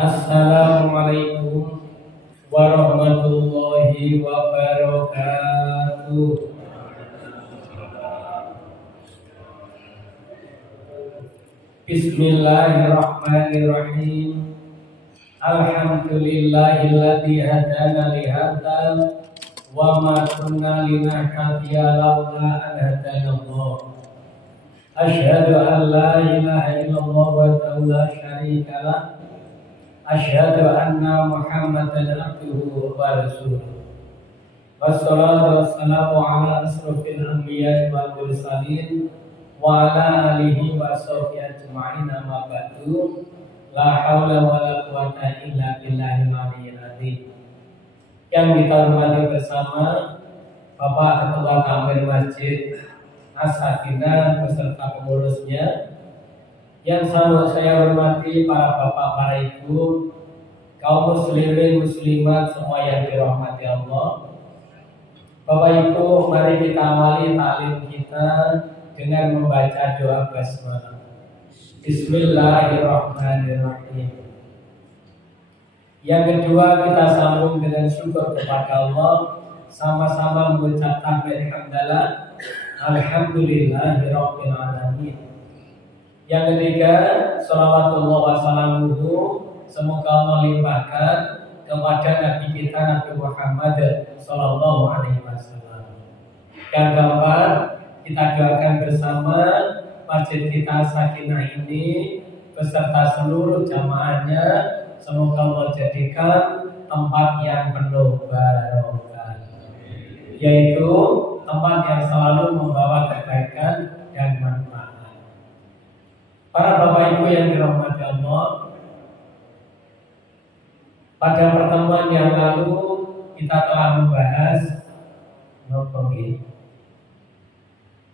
Assalamualaikum warahmatullahi wabarakatuh. Bismillahirrahmanirrahim. Alhamdulillahilladzi hadana li hadzal wa ma kunna linahtadiya laula an hadanallah. Asyhadu an la ilaha illallah wahdahu la syarika lah. Asyhadu anna Muhammadan abduhu wa rasuluh. Wassalatu wassalamu ala asrofil anbiya'i wal mursalin wa ala alihi wa sahbihi ajma'in, amma ba'du. La haula wa la quwata illa billahil aliyyil azim. Yang kita hormati bersama Bapak Ketua Kamir Masjid As-Sakinah beserta pengurusnya, yang saya hormati para bapak, para ibu, kaum muslimin muslimat semua yang dirahmati Allah. Bapak ibu, mari kita awali taklim kita dengan membaca doa basmalah. Bismillahirrahmanirrahim. Yang kedua, kita sambung dengan syukur kepada Allah, sama-sama mengucapkan alhamdulillah, alhamdulillahirabbil alamin. Yang ketiga, sholawatullah wassalamuhu, semoga Allah limpahkan kepada Nabi kita Nabi Muhammad sallallahu alaihi wasallam. Yang keempat, kita doakan bersama masjid kita Sakinah ini beserta seluruh jamaahnya, semoga Allah jadikan tempat yang penuh barokah, yaitu tempat yang selalu membawa kebaikan dan manfaat. Para bapak ibu yang dirahmati Allah, pada pertemuan yang lalu kita telah membahas nopogi.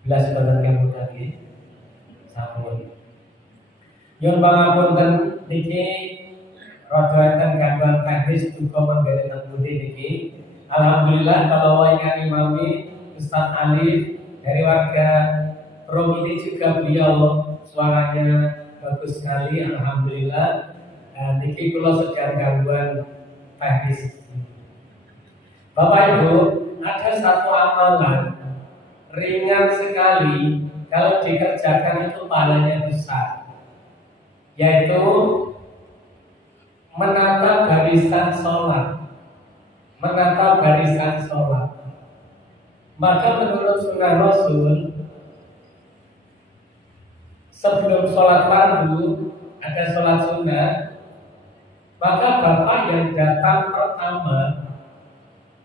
Bila sebenarnya lagi sampun. Nyun pangapunten niki rada enten gangguan teknis uga manggone teng pundi niki. Alhamdulillah kalau ingkang imami Ustaz Alif dari warga Rom ini juga beliau suaranya bagus sekali, alhamdulillah. Niki kula sedang gangguan teknis. Bapak Ibu, ada satu amalan ringan sekali kalau dikerjakan itu pahalanya besar, yaitu menata barisan sholat. Menata barisan sholat. Maka menurut sunnah Rasul, sebelum sholat fardu ada sholat sunnah, maka bapak yang datang pertama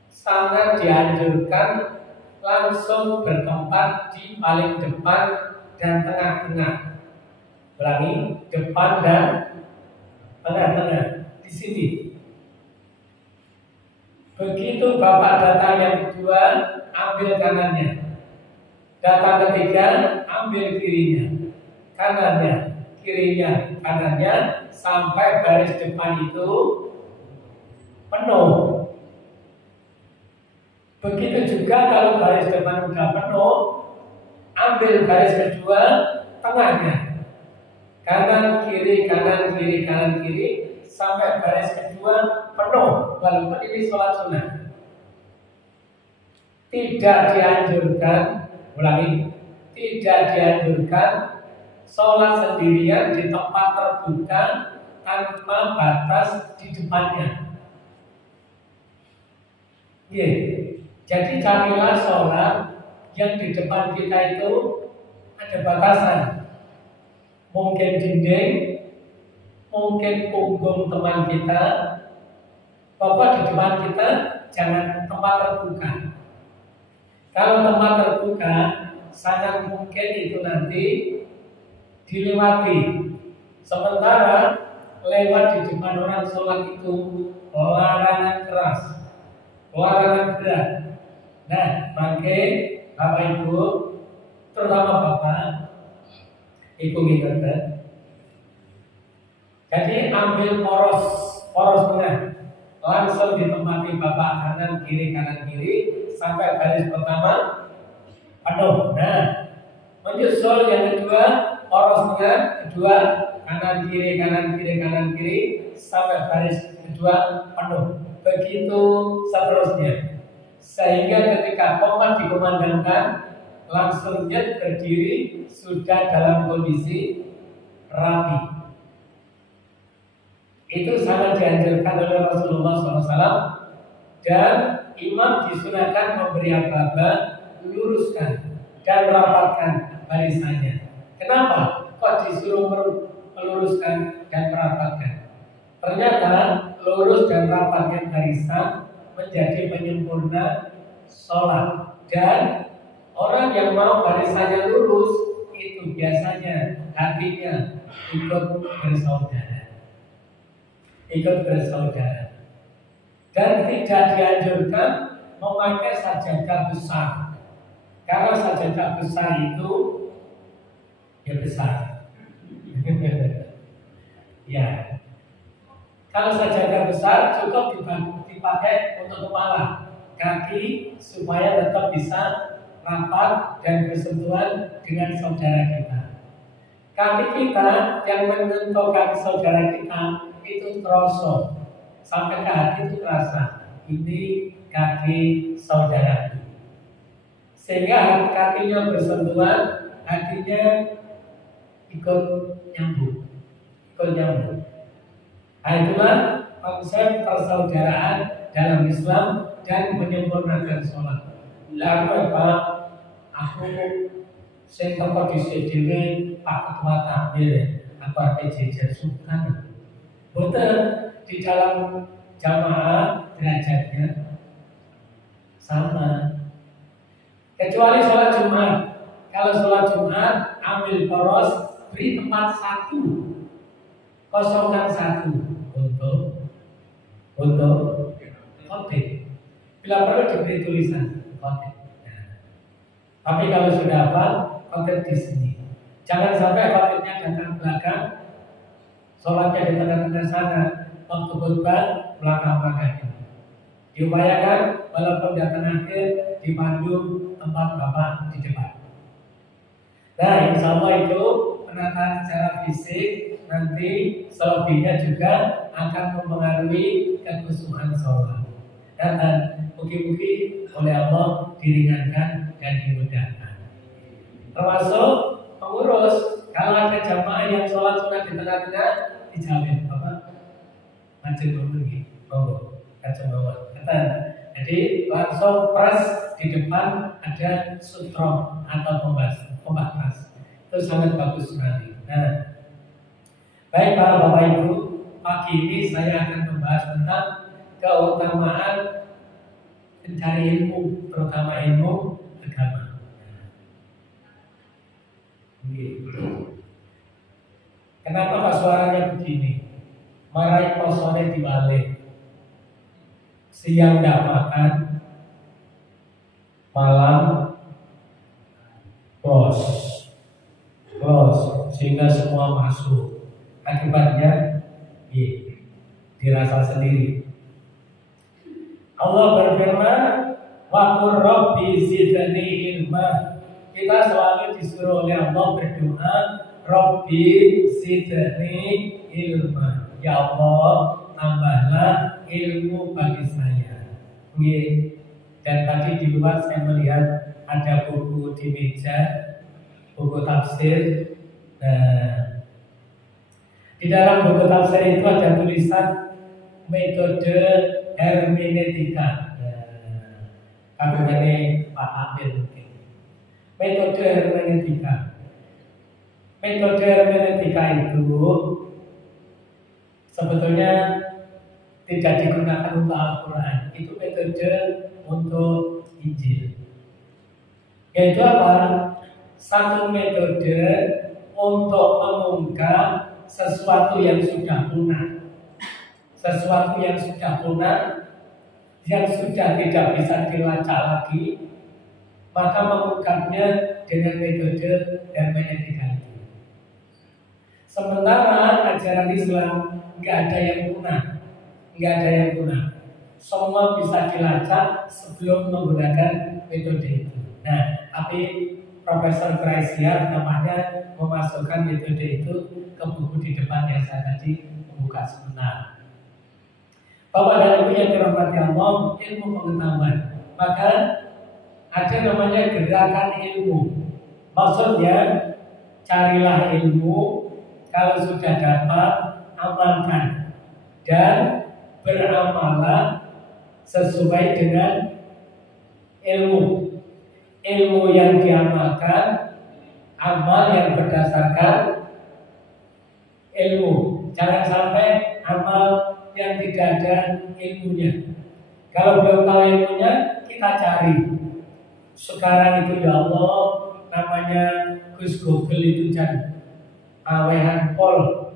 sangat dianjurkan langsung bertempat di paling depan dan tengah-tengah. Ulangi, depan dan tengah-tengah, di sini. Begitu bapak datang yang kedua, ambil kanannya. Datang ketiga, ambil kirinya. Kanannya, kirinya, kanannya, sampai baris depan itu penuh. Begitu juga kalau baris depan sudah penuh, ambil baris kedua, tengahnya. Kanan, kiri, kanan, kiri, kanan, kiri, sampai baris kedua penuh. Walaupun ini sholat sunnah, tidak dianjurkan, ulangi, tidak dianjurkan sholat sendirian di tempat terbuka tanpa batas di depannya. Jadi carilah sholat yang di depan kita itu ada batasan. Mungkin dinding, mungkin punggung teman kita. Pokok di depan kita jangan tempat terbuka. Kalau tempat terbuka, sangat mungkin itu nanti dilewati. Sementara lewat di depan orang sholat itu larangan keras, larangan berat. Nah, pakai Bapak Ibu, terutama Bapak Ibu ingat. Jadi ambil poros tengah, langsung ditempati Bapak kanan kiri sampai baris pertama penuh. Nah, menyusul yang kedua poros tengah, kedua kanan kiri sampai baris kedua penuh. Begitu seterusnya. Sehingga ketika qomat dikumandangkan, langsung dia berdiri sudah dalam kondisi rapi. Itu sangat dianjurkan oleh Rasulullah SAW, dan imam disunahkan memberi apa-apa, luruskan dan rapatkan barisannya. Kenapa? Kok disuruh meluruskan dan merapatkan? Ternyata lurus dan rapatnya barisan menjadi penyempurna sholat. Dan orang yang mau barisannya lurus itu biasanya hatinya ikut bersaudara. Dan tidak dianjurkan memakai sajadah besar, karena sajadah besar itu ya besar. Ya, kalau sajadah besar cukup dipakai untuk kepala, kaki supaya tetap bisa rapat dan bersentuhan dengan saudara kita. Kaki kita yang menyentuh kaki saudara kita itu terasa sampai ke hati, itu terasa ini kaki saudara. Sehingga kakinya bersentuhan, hatinya ikut nyambung. Nah, itulah konsep persaudaraan dalam Islam dan menyempurnakan sholat. Lalu apa? Aku sing teko dhisik dhewe Pak Ketua Takmir, apa jejer sukan. Betul, di dalam jamaah derajatnya sama. Kecuali sholat Jumat. Kalau sholat Jumat, ambil poros, beri tempat satu, kosongkan satu untuk khotib. Bila perlu diberi tulisan khotib. Nah, tapi kalau sudah hafal, khotib di sini. Jangan sampai khotibnya datang belakang, sholatnya di tengah-tengah sana, waktu khutbah belakang-belakang. Diupayakan walaupun datang akhir dipandu tempat bapak di depan. Nah, insya Allah itu penataan secara fisik nanti selebihnya juga akan mempengaruhi kekhusyuan sholat. Dan mugi-mugi oleh Allah diringankan dan dimudahkan. Termasuk pengurus, kalau ada jamaah yang sholat sunat di tengah-tengah, dijamin Bapak majid memenuhi, kacau bawah. Jadi langsung pres di depan ada sutrom atau pembatas. Itu sangat bagus sekali. Nah, baik para bapak ibu, pagi ini saya akan membahas tentang keutamaan mencari ilmu, terutama ilmu agama. Kenapa Pak suaranya begini? Marai kosone diwale, siang tidak makan, malam close sehingga semua masuk. Akibatnya dirasa sendiri. Allah berfirman, wa qur rabbi zidni ilma. Kita selalu disuruh oleh Allah berdoa, Rabbi zidni ilma. Ya Allah, tambahlah ilmu bagi saya. Dan tadi di luar saya melihat ada buku di meja, buku tafsir. Nah, di dalam buku tafsir itu ada tulisan metode hermeneutika. Kandungannya Pak Amir mungkin. Metode hermeneutika. Metode hermeneutika itu sebetulnya tidak digunakan untuk Al-Quran. Itu metode untuk Injil. Yaitu apa? Satu metode untuk mengungkap sesuatu yang sudah punah. Sesuatu yang sudah punah, yang sudah tidak bisa dilacak lagi, maka mengungkapnya dengan metode hermeneutika itu. Sementara ajaran Islam nggak ada yang punah, semua bisa dilacak sebelum menggunakan metode itu. Nah, tapi Profesor Gracia namanya memasukkan metode itu ke buku di depan yang saya tadi membuka sebentar. Bapak dan Ibu yang dirahmati Allah, ilmu pengetahuan. Maka ada namanya gerakan ilmu. Maksudnya carilah ilmu, kalau sudah dapat amalkan dan beramalah sesuai dengan ilmu. Ilmu yang diamalkan, amal yang berdasarkan ilmu. Jangan sampai amal yang tidak ada ilmunya. Kalau belum tahu ilmunya, kita cari. Sekarang itu ya Allah, namanya Gus Google itu jangan awehan pol,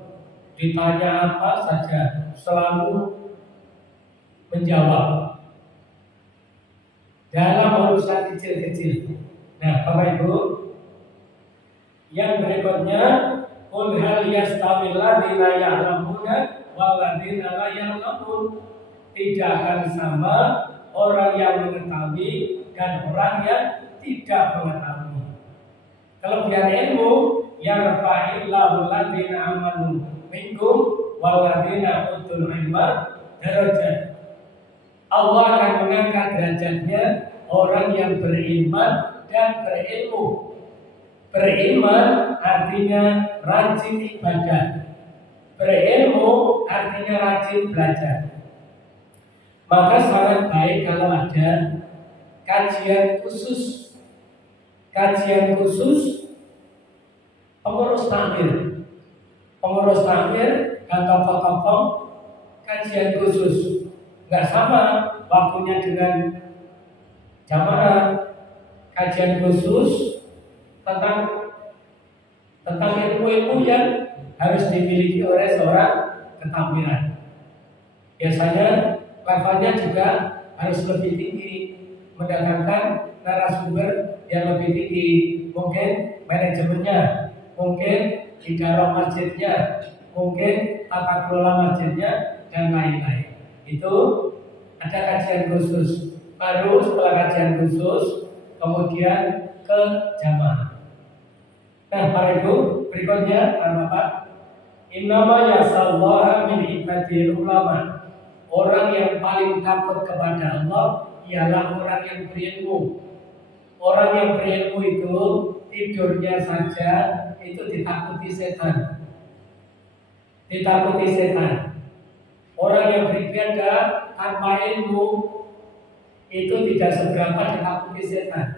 ditanya apa saja selalu menjawab dalam urusan kecil-kecil. Nah, Bapak Ibu, yang berikutnya, qul hal yastawil ladzina ya'lamuna wal ladzina la ya'lamun. Tidak akan sama orang yang mengetahui dan orang yang tidak mengetahui. Kelebihan ilmu, yarfa'illahu ladzina amanu minkum wal ladzina utul ilma darajat. Allah akan mengangkat derajatnya orang yang beriman dan berilmu. Beriman artinya rajin ibadah, berilmu artinya rajin belajar. Maka sangat baik kalau ada kajian khusus. Kajian khusus pengurus takmir. Pengurus takmir dan tokoh-tokoh kajian khusus. Enggak sama waktunya dengan jamaah. Kajian khusus tentang ilmu-ilmu yang harus dimiliki oleh seorang ketakmiran. Biasanya levelnya juga harus lebih tinggi, mendatangkan narasumber yang lebih tinggi, mungkin manajemennya, mungkin idarah masjidnya, mungkin tata kelola masjidnya, dan lain-lain. Itu ada kajian khusus. Baru setelah kajian khusus, kemudian ke jamaah. Nah, Pak Ibu, berikutnya apa? Innama yasallaha min ibadil ulama. Orang yang paling takut kepada Allah ialah orang yang berilmu. Orang yang berilmu itu tidurnya saja itu ditakuti setan. Ditakuti setan. Orang yang beribadah tanpa ilmu itu tidak seberapa ditakuti setan.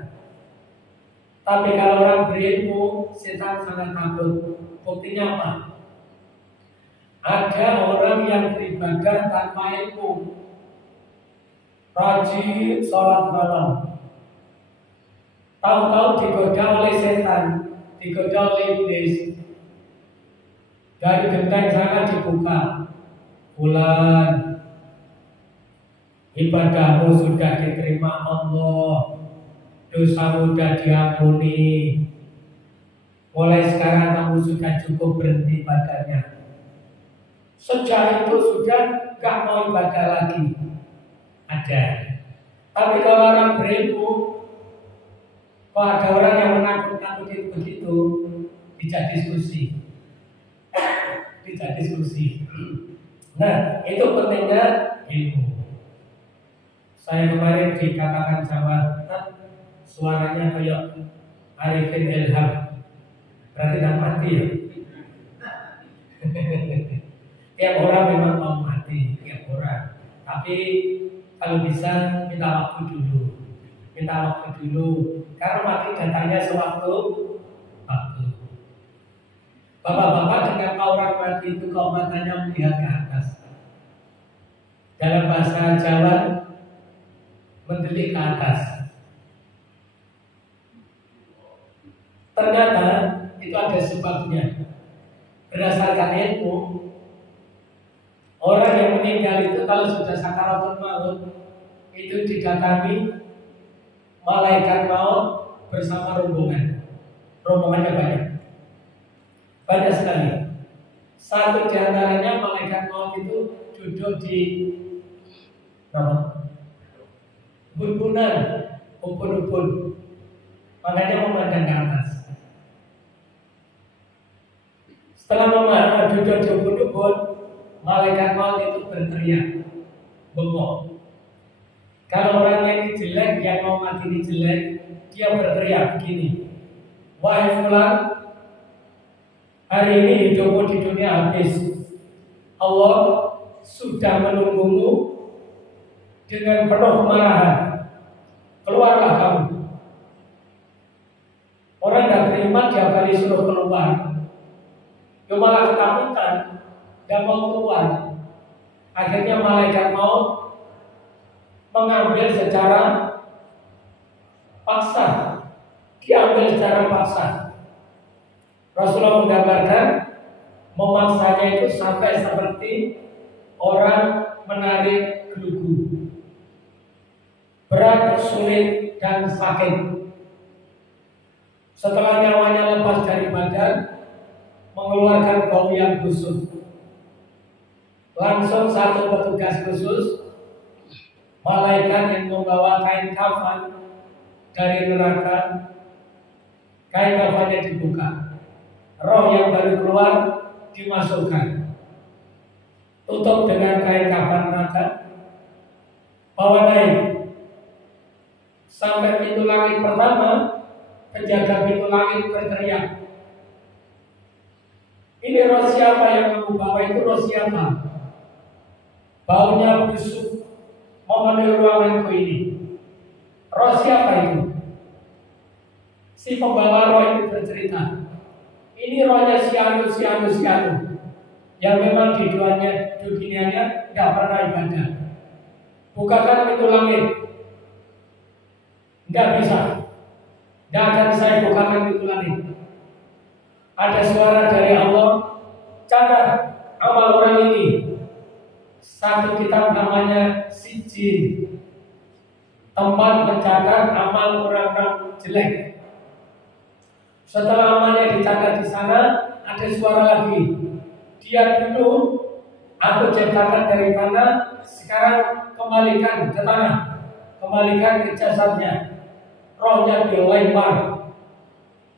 Tapi kalau orang berilmu, setan sangat takut. Buktinya apa? Ada orang yang beribadah tanpa ilmu, rajin sholat malam, tahu-tahu digoda oleh setan, digoda oleh iblis. Dari genteng sana dibuka, bulan ibadahmu sudah diterima Allah, dosamu sudah diampuni, mulai sekarang kamu sudah cukup berhenti ibadahnya. Sejak itu sudah gak mau ibadah lagi. Ada. Tapi kalau orang berilmu, kalau ada orang yang menakut-nakuti begitu, dijak diskusi. Dijak diskusi. Nah, itu pentingnya ilmu. Saya kemarin dikatakan sama suaranya kayak Arifin Ilham. Berarti dah mati ya. Tiap orang memang mau mati, tiap orang. Tapi kalau bisa minta waktu dulu, karena mati datangnya sewaktu waktu. Bapak-bapak dengan orang mati itu kalau matanya melihat ke atas. Dalam bahasa Jawa mendelik ke atas. Ternyata itu ada sebabnya. Berdasarkan ilmu, orang yang meninggal itu kalau sudah sakaratul maut itu didatangi malaikat maut bersama rombongan. Rombongannya banyak sekali. Satu di antaranya malaikat maut itu duduk di bun-bunan, ubun-ubun, makanya memandang ke atas. Setelah duduk, malaikat maut itu berteriak, bengok. Kalau orangnya ini jelek, yang mau mati ini jelek, dia berteriak begini, wahai fulan, hari ini hidupmu di dunia habis. Allah sudah menunggumu dengan penuh kemarahan. Keluarlah kamu. Orang tidak terima, dia kali suruh keluar. Dia malah ketakutan, tidak mau keluar. Akhirnya malaikat maut mengambil secara paksa. Diambil secara paksa. Rasulullah menggambarkan memaksanya itu sampai seperti orang menarik gelugu. Berat, sulit, dan sakit. Setelah nyawanya lepas dari badan, mengeluarkan bau yang busuk. Langsung satu petugas khusus, malaikat yang membawa kain kafan dari neraka, kain kafannya dibuka. Roh yang baru keluar dimasukkan. Tutup dengan kain kafan neraka, bawa naik sampai pintu langit pertama. Penjaga pintu langit berteriak, ini roh siapa yang kamu bawa itu, roh siapa? Baunya busuk memenuhi ruanganku ini. Roh siapa itu? Si pembawa roh itu bercerita, ini rohnya si anu yang memang di dunianya tidak pernah ibadah. Bukakan pintu langit. Tidak bisa. Tidak akan saya bukakan pintu langit. Ada suara dari Allah, catat amal orang ini. Satu kitab namanya Sijil, tempat mencatat amal orang-orang jelek. Setelah amalnya dicatat di sana, ada suara lagi. Dia dulu aku ciptakan dari tanah, sekarang kembalikan ke tanah, kembalikan ke jasadnya. Rohnya dilempar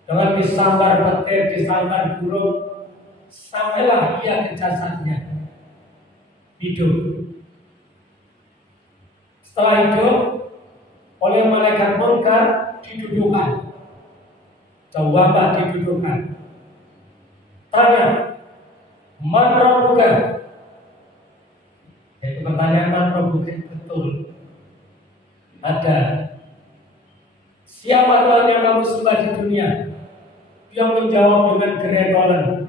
dengan disambar petir, disambar burung, sampailah ia ke jasadnya hidup. Setelah hidup, oleh malaikat munkar didudukan. Jawablah didudukan. Tanya, man rabbuka? Itu pertanyaan man rabbuka betul. Ada. Siapa Tuhan yang kamu sembah di dunia? Yang menjawab dengan geretolan.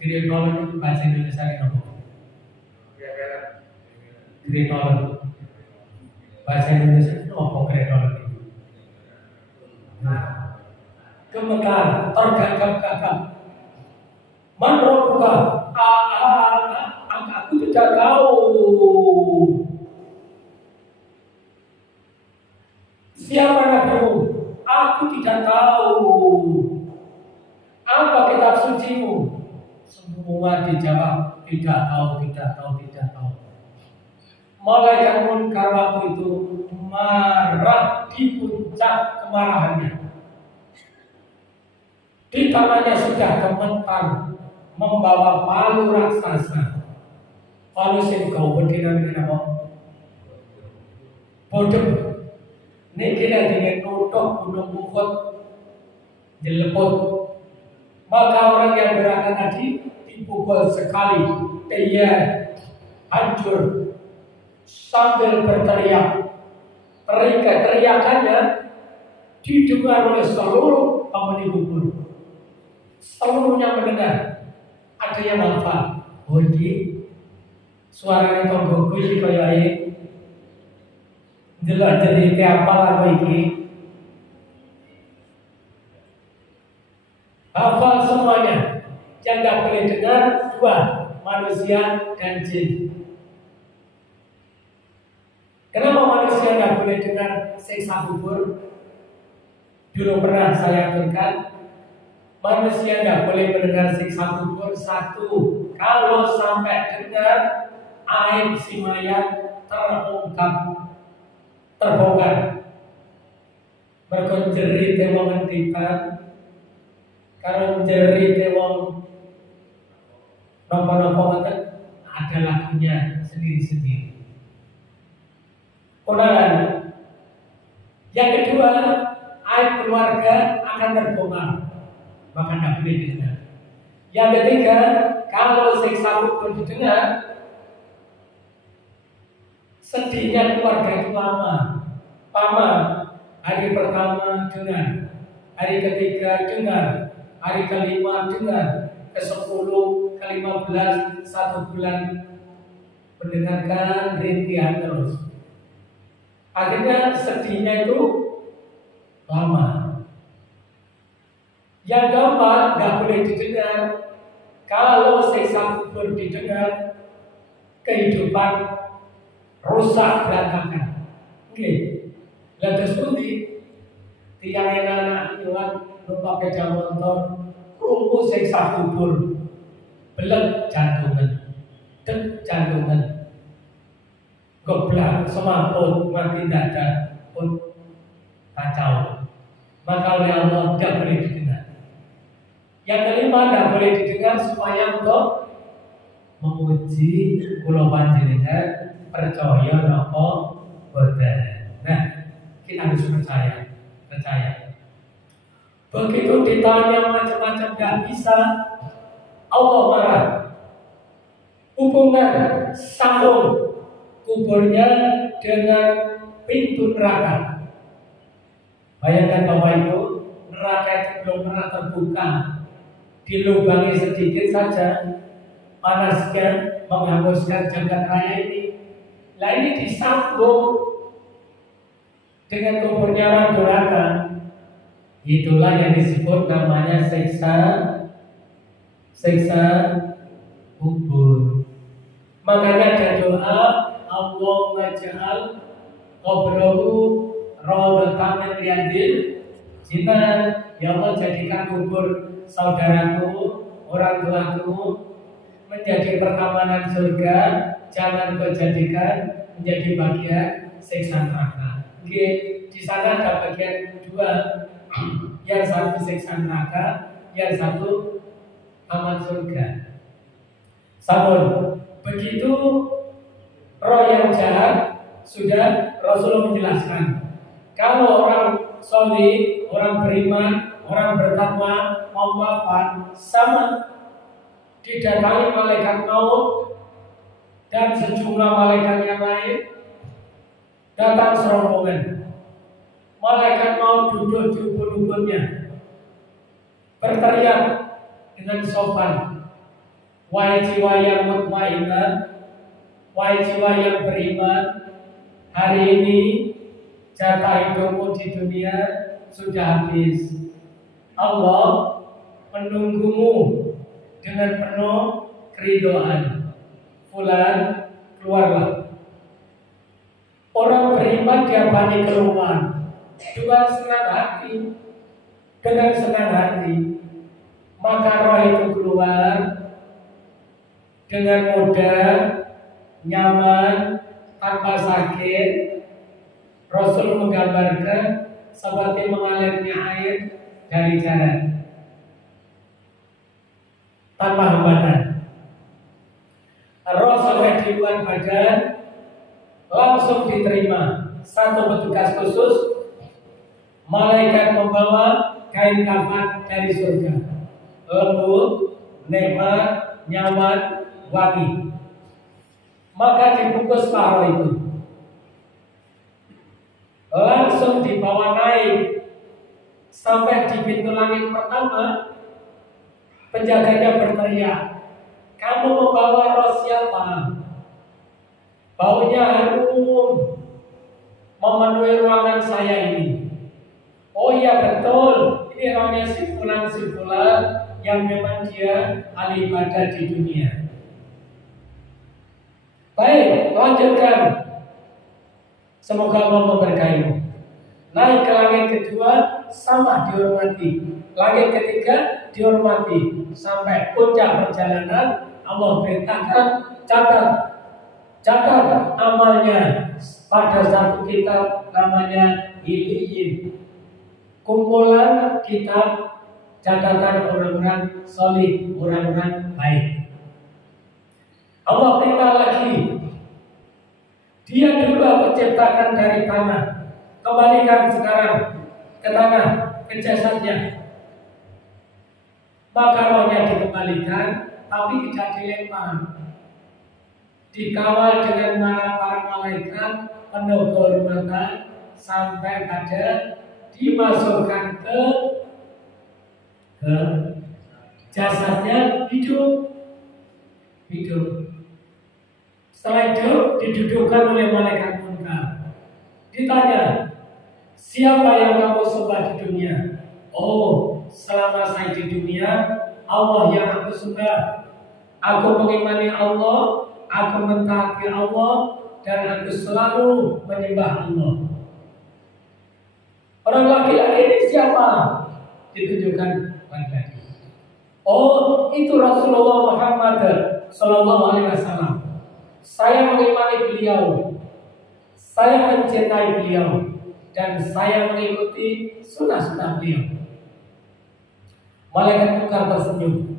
Geretolan itu bahasa Indonesia apa? Geretolan. Bahasa Indonesia itu apa geretolan itu? Gemetar, tergagap-gagap. Man rabbuka? Aku tidak tahu. Siapa nabimu? Aku tidak tahu. Apa kitab sucimu? Semua dijawab tidak tahu. Malaikat munkar waktu itu marah di puncak kemarahannya. Di tangannya sudah gemetar membawa palu raksasa. Palu sing kau berdiri apa? Bodoh. Ini kira dengan nutup gunung Uhud dileput. Maka orang yang gerakan tadi dipukul sekali, dia hancur sambil berteriak. Teriakannya didengar oleh seluruh penghuni kubur. Seluruhnya mendengar. Ada yang hafal. Bodi, suaranya tonggoku sih kayak ini. Jelas jadi apa lagu ini? Hafal semuanya. Yang tidak boleh dengar dua, manusia dan jin. Kenapa manusia tidak boleh dengar siksa kubur? Dulu pernah saya aturkan, manusia tidak boleh mendengar siksa kubur. Satu, kalau sampai dengar aib si mayat terbongkar. Mergo jerit wong ngendikan karo jerit wong Nopo-nopo ada lagunya sendiri-sendiri. Konangan. Yang kedua, aib keluarga akan terbongkar, maka tidak boleh didengar. Yang ketiga, kalau siksa kubur didengar, sedihnya keluarga itu lama. Hari pertama dengar, hari ketiga dengar, hari kelima dengar, ke-10, ke-15, 1 bulan mendengarkan rintihan terus. Akhirnya sedihnya itu lama. Yang keempat, nggak boleh didengar. Kalau siksa kubur didengar, kehidupan rusak berantakan. Oke, lantas putih, tiang anak iwan numpak sepeda motor, rumput siksa kubur, belek jantungan, goblak, semaput, mati dada, pun kacau. Maka oleh Allah tidak boleh didengar. Yang kelima, tidak boleh didengar supaya untuk memuji kula panjenengan percaya napa boten. Nah, kita harus percaya. Begitu ditanya macam-macam tidak bisa, Allah marah. Hubungan sambung kuburnya dengan pintu neraka. Bayangkan Bapak Ibu, neraka itu belum pernah terbuka, dilubangi sedikit saja, panasnya menghanguskan jagat raya ini. Nah ini disambung dengan kuburnya orang durhaka. Itulah yang disebut namanya siksa kubur. Makanya ada doa, Allahumma ja'al qabrahu rawdatan min riyadil jinan. Ya Allah, jadikan kubur saudaraku, orang tuaku menjadi pertamanan surga, jangan kau jadikan menjadi bagian siksa neraka. Oke, di sana ada bagian dua, yang satu siksa neraka, yang satu taman surga. Sampun, begitu roh yang jahat sudah Rasulullah menjelaskan. Kalau orang soleh, orang beriman, orang bertakwa mau wafat, sama didatangi malaikat maut dan sejumlah malaikat yang lain datang serombongan. Malaikat maut duduk di ubun-ubunnya, berteriak dengan sopan, wahai jiwa yang mutmainnah, wahai jiwa yang beriman, hari ini jatah hidupmu di dunia sudah habis. Allah menunggumu dengan penuh keridhaan. Fulan, keluarlah. Orang beriman diapani keluar dengan senang hati, maka roh itu keluar dengan mudah, nyaman, tanpa sakit. Rasul menggambarkan seperti mengalirnya air dari jalan, tanpa hambatan. Roh sampai di luar badan langsung diterima. Satu petugas khusus, malaikat membawa kain kafan dari surga, lembut, nikmat, nyaman, wangi. Maka dibungkus roh itu, langsung dibawa naik sampai di pintu langit pertama. Penjaganya berteriak, kamu membawa roh siapa? Baunya harum memenuhi ruangan saya ini. Oh iya betul, ini rohnya si fulan yang memang dia ahli ibadah di dunia. Baik, lanjutkan. Semoga Allah memberkahimu. Naik ke langit kedua, sama dihormati. Langit ketiga dihormati. Sampai puncak perjalanan, Allah perintahkan catat amalnya pada satu kitab namanya Iliyin. Kumpulan kitab catatan orang-orang solih, orang-orang baik. Allah perintah lagi. Dia dulu menciptakan dari tanah. Kembalikan sekarang ke tanah, ke jasadnya. Maka rohnya dikembalikan, tapi tidak dilempar. Dikawal dengan para malaikat penuh kehormatan sampai pada dimasukkan ke jasadnya hidup. Setelah itu didudukkan oleh malaikat munkar. Ditanya, siapa yang kamu sembah di dunia? Oh, selama saya di dunia, Allah yang aku sembah. Aku mengimani Allah, aku mentaati Allah, dan aku selalu menyembah Allah. Orang laki-laki ini siapa? Ditunjukkan laki-laki. Oh, itu Rasulullah Muhammad Sallallahu Alaihi Wasallam. Saya mengimani beliau, saya mencintai beliau, dan saya mengikuti sunnah-sunnah beliau. Malaikat munkar tersenyum.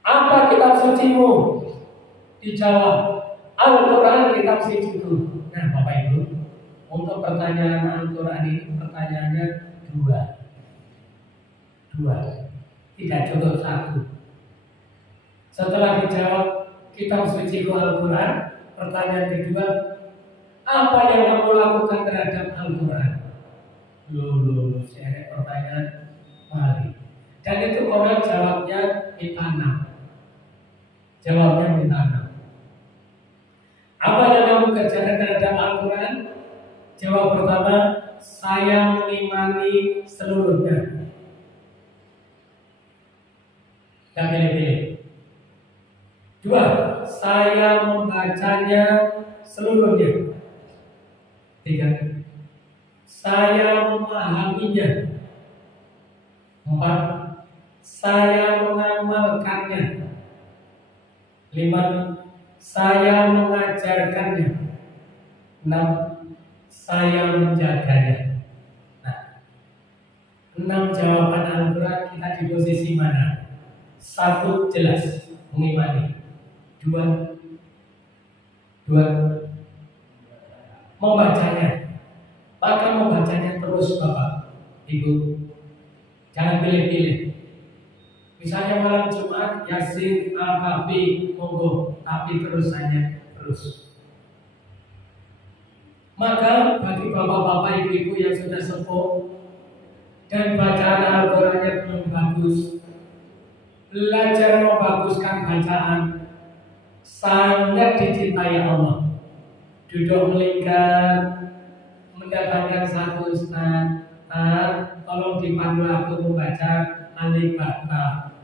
Apa kitab sucimu? Dijawab, Al-Quran kitab suciku. Nah, Bapak Ibu, untuk pertanyaan Al-Quran ini pertanyaannya dua, tidak cukup satu. Setelah dijawab kitab suci Al-Quran, pertanyaan kedua, apa yang kamu lakukan terhadap Al-Quran? Saya pertanyaan balik. Dan itu orang jawabnya ditanam. Apa yang kamu kerjakan terhadap Al-Quran? Jawab pertama, saya mengimani seluruhnya. Dan pilih-pilih. Dua, saya membacanya seluruhnya. Tiga, saya memahaminya. Empat, saya mengamalkannya. Lima, saya mengajarkannya. Enam, saya menjaganya. Nah, 6 jawaban Al-Quran kita di posisi mana? 1, jelas, mengimani. 2, membacanya. Maka membacanya terus Bapak, Ibu. Jangan pilih-pilih. Misalnya malam Jumat, Yasin, Al-Kahfi, monggo, tapi terus. Maka bagi bapak-bapak, ibu-ibu yang sudah sepuh dan bacaan Al-Qurannya belum bagus, belajar membaguskan bacaan, sangat dicintai Allah. Duduk melingkar, mendapatkan satu ustaz, tolong dipandu aku membaca Al-Baqarah.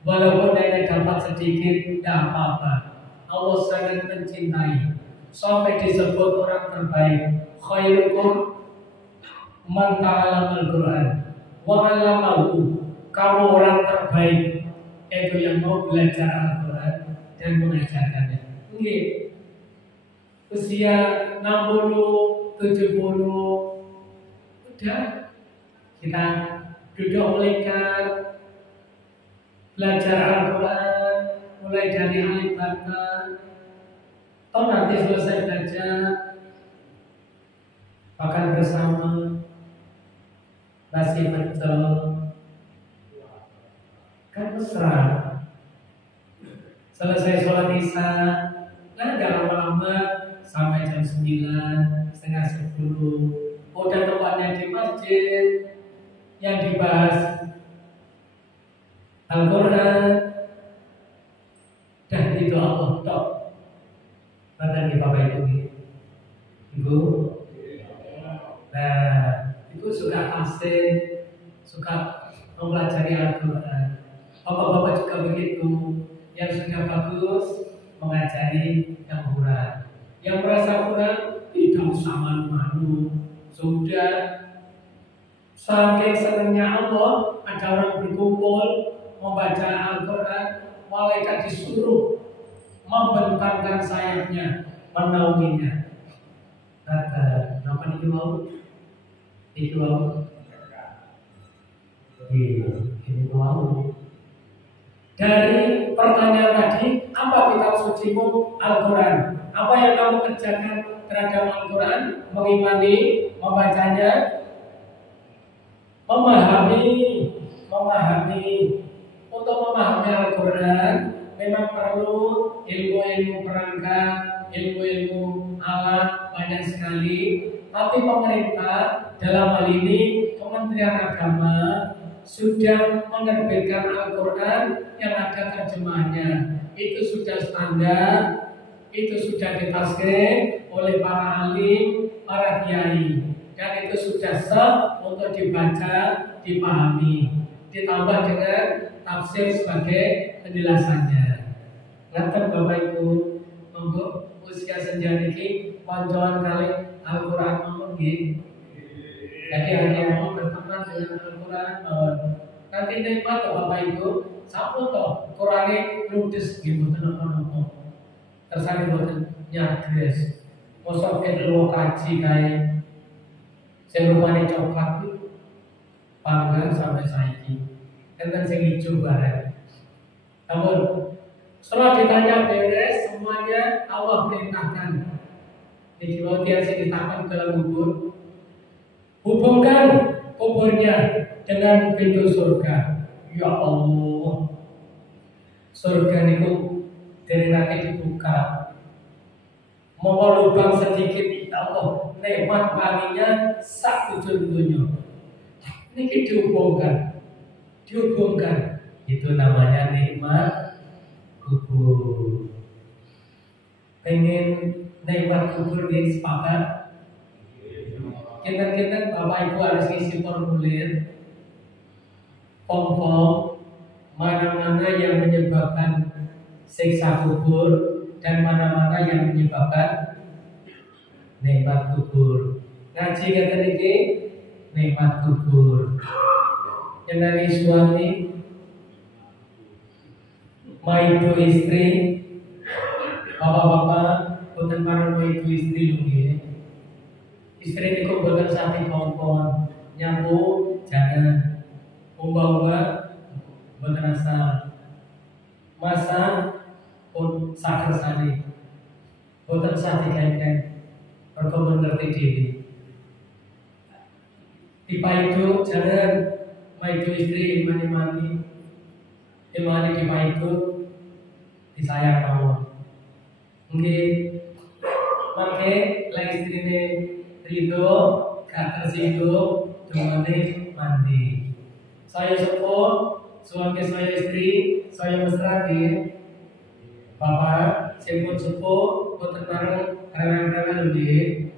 Walaupun hanya dapat sedikit, tidak apa-apa. Allah sangat mencintai. Sampai disebut orang terbaik. Khairukum man ta'allama al-Quran wa 'allamahu. Kamu orang terbaik, yaitu yang mau belajar Al-Quran dan mengajarkannya. Nggih. Usia 60, 70, udah kita duduk melingkar, belajar Al-Quran mulai dari Al-Baqarah. Toh nanti selesai belajar, makan bersama, nasi pecel, kan mesra. Selesai sholat isya, nggak lama-lama sampai jam 9, setengah 10. Udah tempatnya di masjid, yang dibahas Al-Quran, dan itu Allah tok. Kata di Bapak Ibu, nah itu suka asing, suka mempelajari Al-Quran. Bapak-bapak juga begitu, yang sudah bagus mengajari yang kurang. Yang merasa kurang tidak usah malu-malu. Sudah saking senangnya Allah, ada orang berkumpul membaca Al-Quran, malaikat disuruh membentangkan sayapnya, menaunginya. Kata, kenapa ini mau? Itu mau? Ini mau. Dari pertanyaan tadi, apa kitab sucimu? Al-Quran. Apa yang kamu kerjakan terhadap Al-Quran? Mengimani, membacanya, memahami. Untuk memahami Al-Quran memang perlu ilmu-ilmu perangkat, ilmu-ilmu alat banyak sekali. Tapi pemerintah dalam hal ini Kementerian Agama sudah menerbitkan Al-Quran yang ada terjemahannya. Itu sudah standar, itu sudah ditafsir oleh para alim, para kiai, dan itu sudah sah untuk dibaca, dipahami. Ditambah dengan tafsir sebagai penjelasannya. Ngaten Bapak Ibu, monggo usia senja niki koncoan kali Al-Quran monggo nggih. Jadi hanya berteman dengan Al-Quran, nanti nikmat Bapak Ibu, sampun toh Qurane ludes nggih mboten napa-napa. Tersane mboten nyagres. Mosok ketelu kaji kae sing rupane coklat panggang sampai saiki. Enten sing ijo bareng. Namun setelah ditanya beres semuanya Allah perintahkan. Niki mau tiasa ditakon dalam kubur. Hubungkan kuburnya dengan pintu surga. Ya Allah, surga niku dari nanti dibuka. Mau lubang sedikit, ya Allah, nikmat wanginya sak ujung dunia. Niki dihubungkan. Itu namanya nikmat kubur. Pengen nikmat kubur di sepakat. Kita Bapak Ibu harus isi formulir form mana-mana yang menyebabkan siksa kubur dan mana-mana yang menyebabkan nikmat kubur. Ngaji kata niki nikmat kubur. Jenengan suami maido istri, bapak-bapak boten pareng maido istri nggih. Istri niku boten sakit kompon, nyapu jangan, umbah-umbah boten asal, masak pun sakersane, boten sah digawe, mergo ngerti dhewe. Dipaido jangan, maido istri imani-imani, dipaido disayang mawon. Nggih, mangke lek istrine ridho, gak tersinggung, dumane mandi. Saya sepuh, suami saya istri, saya mesra nggih. Bapak, sing sepuh, boten bareng rewel-rewel nggih.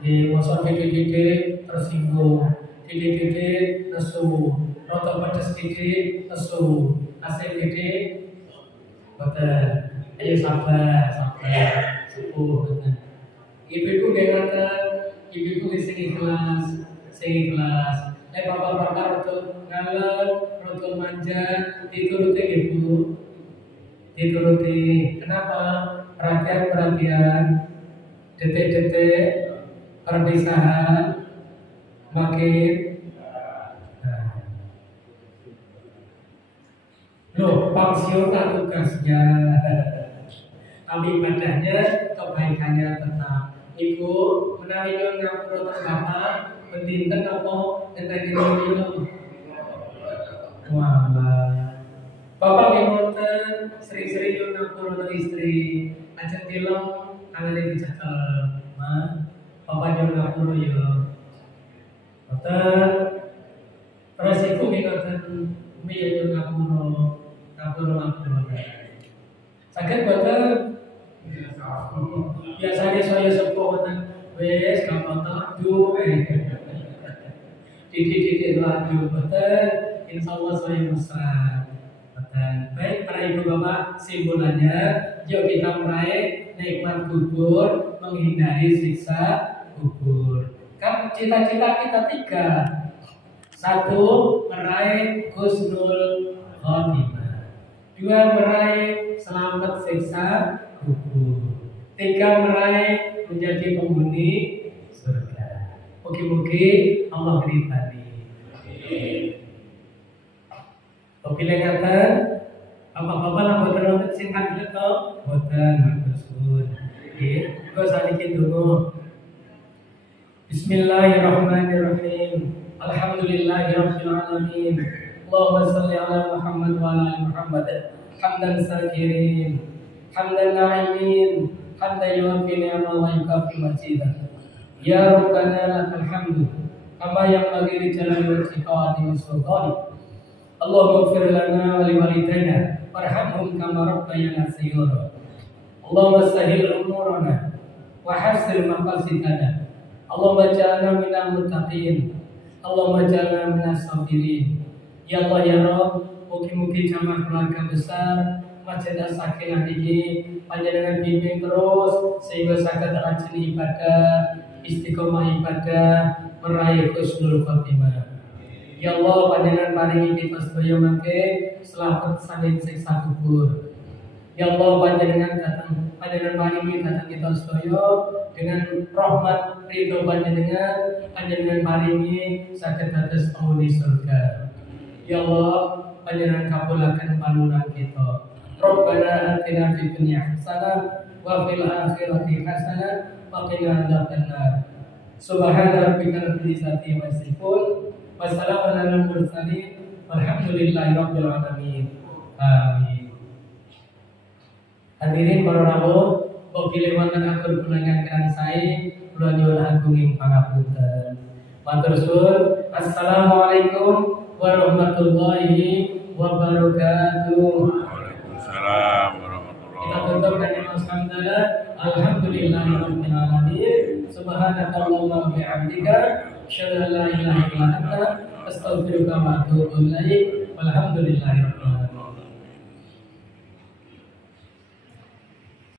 Nggih, mosok titik-titik tersinggung, titik-titik nesu, rada pedes titik nesu, asing titik boten. Ayo sabar, sepuh boten. Ibu-ibu kengatan, ibu-ibu sing ikhlas. Bapak-bapak rada ngalem, rada manja, dituruti ibu. Dituruti. Kenapa? Perhatian, detik-detik perpisahan makin. Loh, pensiun kan tugasnya. Tapi ibadahnya, kebaikannya tetap. Ibu menawi nyuwun ngapura Bapak bendinten apa enten nyuwun. Walah. Bapak nggih wonten sering-sering nyuwun ngapura istri. Ajeng tilem angane dicekel. Mas, Bapak nyuwun ngapura ya. Boten. Terus ibu nggih ngoten miye nyuwun ngapura. Saged boten? Biasanya saya sepuh wes gampang takjub titik-titik laju betul, insya Allah saya mesra betul. Baik para ibu bapak, simpulannya yuk kita meraih nikmat kubur, menghindari siksa kubur. Kan cita-cita kita 3. 1. Meraih husnul khotimah. 2. Meraih selamat siksa kubur. 3. Meraih menjadi penghuni surga. Mugi-mugi Allah ridhani. Oke, Bapak-bapak lah boten sing kandet to, boten matur suwun. Nggih, kok saniki dulu. Bismillahirrahmanirrahim. Alhamdulillahirabbil alamin. Allahumma shalli ala Muhammad wa ala ali Muhammad. Hamdan sakirin, hamdan na'imin, hamdan yuwafi ni'ama wa yukafi majidah. Ya Rabbana lakal hamdu kama yanbaghi li jalali wajhika wa azimi sultanik. Allahumma ighfir lana wa liwalidayna warhamhum kama rabbayana saghira. Allahumma sahhil umurana wa hassil maqasidana. Allahumma ja'alna minal muttaqin. Allahumma ja'alna minas sabirin. Ya Allah ya Rabb, mugi-mugi jamaah keluarga besar Masjid As-Sakinah ini panjenengan bimbing terus sehingga saged rajin ibadah, istiqomah ibadah, meraih husnul khotimah. Ya Allah, panjenengan paringi kita sedaya mangke selamat saking siksa kubur. Ya Allah, panjenengan paringi datang kita sedaya dengan rahmat ridho panjenengan paringi saged dados penghuni surga. Ya Allah, panjenengan kabulaken panunan kita. Rabbana atina fid dunya hasanah wa fil akhirati hasanah wa qina adzabannar. Subhana rabbika rabbil izzati amma yasifun. Wassalamu alal mursalin. Walhamdulillahi rabbil alamin. Amin. Hadirin para rawuh, bilih wonten atur punangan kirang sae, kula nyuwun agunging pangapunten. Matur suwun. Assalamualaikum warahmatullahi wabarakatuh. Waalaikumsalam warahmatullahi Kita tutup dengan alhamdulillah. Alhamdulillahirabbil alamin. Subhanakallahumma wa bihamdika asyhadu an la ilaha illa anta astaghfiruka wa atubu ilaik. Walhamdulillahirabbil alamin.